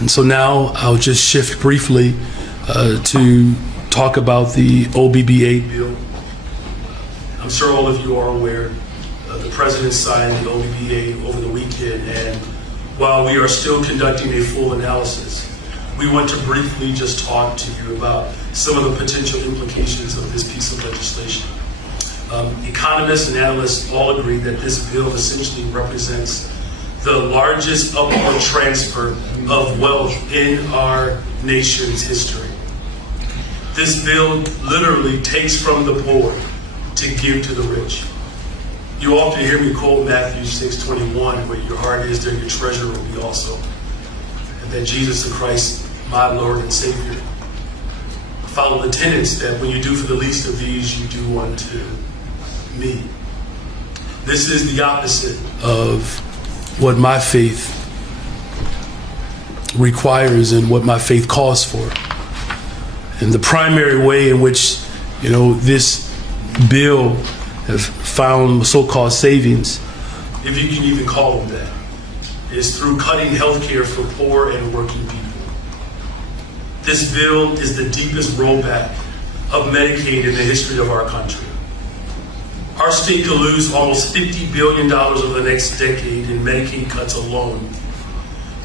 And so now I'll just shift briefly to talk about the OBBA bill. I'm sure all of you are aware the President signed the OBBA over the weekend, and while we are still conducting a full analysis, we want to briefly just talk to you about some of the potential implications of this piece of legislation. Economists and analysts all agree that this bill essentially represents the largest upward transfer of wealth in our nation's history. This bill literally takes from the poor to give to the rich. You often hear me quote Matthew 6:21, where your heart is, there your treasure will be also. And that Jesus the Christ, my Lord and Savior, follow the tenets that when you do for the least of these, you do unto me. This is the opposite of what my faith requires and what my faith calls for. And the primary way in which, this bill has found so-called savings, if you can even call them that, is through cutting health care for poor and working people. This bill is the deepest rollback of Medicaid in the history of our country. Our state could lose almost $50 billion over the next decade in Medicaid cuts alone.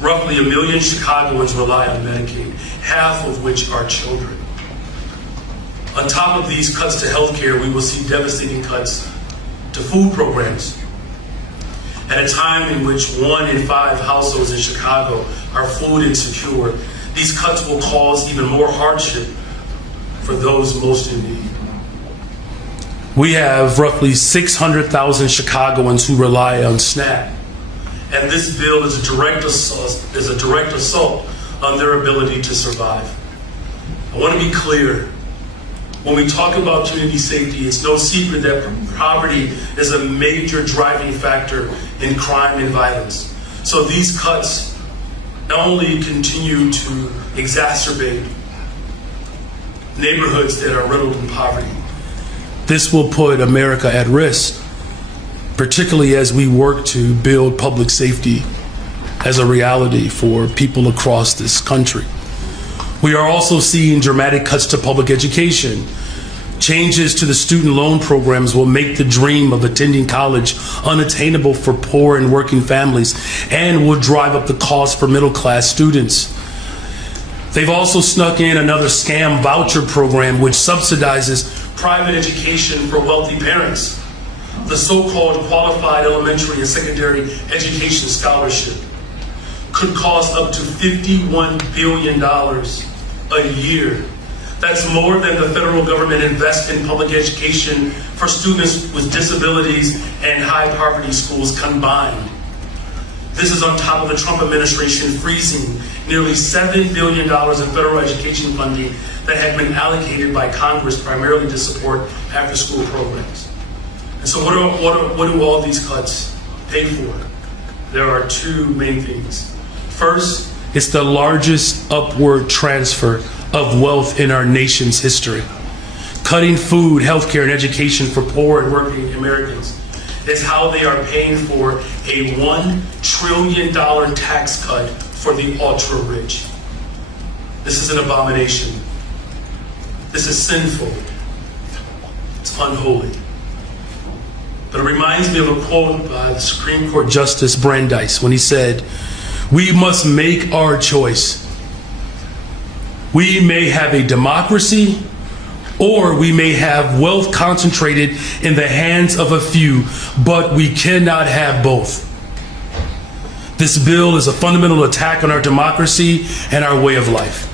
Roughly 1 million Chicagoans rely on Medicaid, half of which are children. On top of these cuts to health care, we will see devastating cuts to food programs. At a time in which 1 in 5 households in Chicago are food insecure, these cuts will cause even more hardship for those most in need. We have roughly 600,000 Chicagoans who rely on SNAP, and this bill is a direct assault on their ability to survive. I want to be clear. When we talk about community safety, it's no secret that poverty is a major driving factor in crime and violence. So these cuts not only continue to exacerbate neighborhoods that are riddled in poverty, this will put America at risk, particularly as we work to build public safety as a reality for people across this country. We are also seeing dramatic cuts to public education. Changes to the student loan programs will make the dream of attending college unattainable for poor and working families and will drive up the cost for middle-class students. They've also snuck in another scam voucher program which subsidizes private education for wealthy parents. The so-called Qualified Elementary and Secondary Education Scholarship could cost up to $51 billion a year. That's more than the federal government invests in public education for students with disabilities and high poverty schools combined. This is on top of the Trump administration freezing nearly $7 billion in federal education funding that had been allocated by Congress primarily to support after-school programs. And so what do all these cuts pay for? There are two main things. First, it's the largest upward transfer of wealth in our nation's history. Cutting food, healthcare, and education for poor and working Americans is how they are paying for a $1 trillion tax cut for the ultra-rich. This is an abomination. This is sinful. It's unholy. But it reminds me of a quote by the Supreme Court Justice Brandeis when he said, "We must make our choice. We may have a democracy, or we may have wealth concentrated in the hands of a few, but we cannot have both." This bill is a fundamental attack on our democracy and our way of life.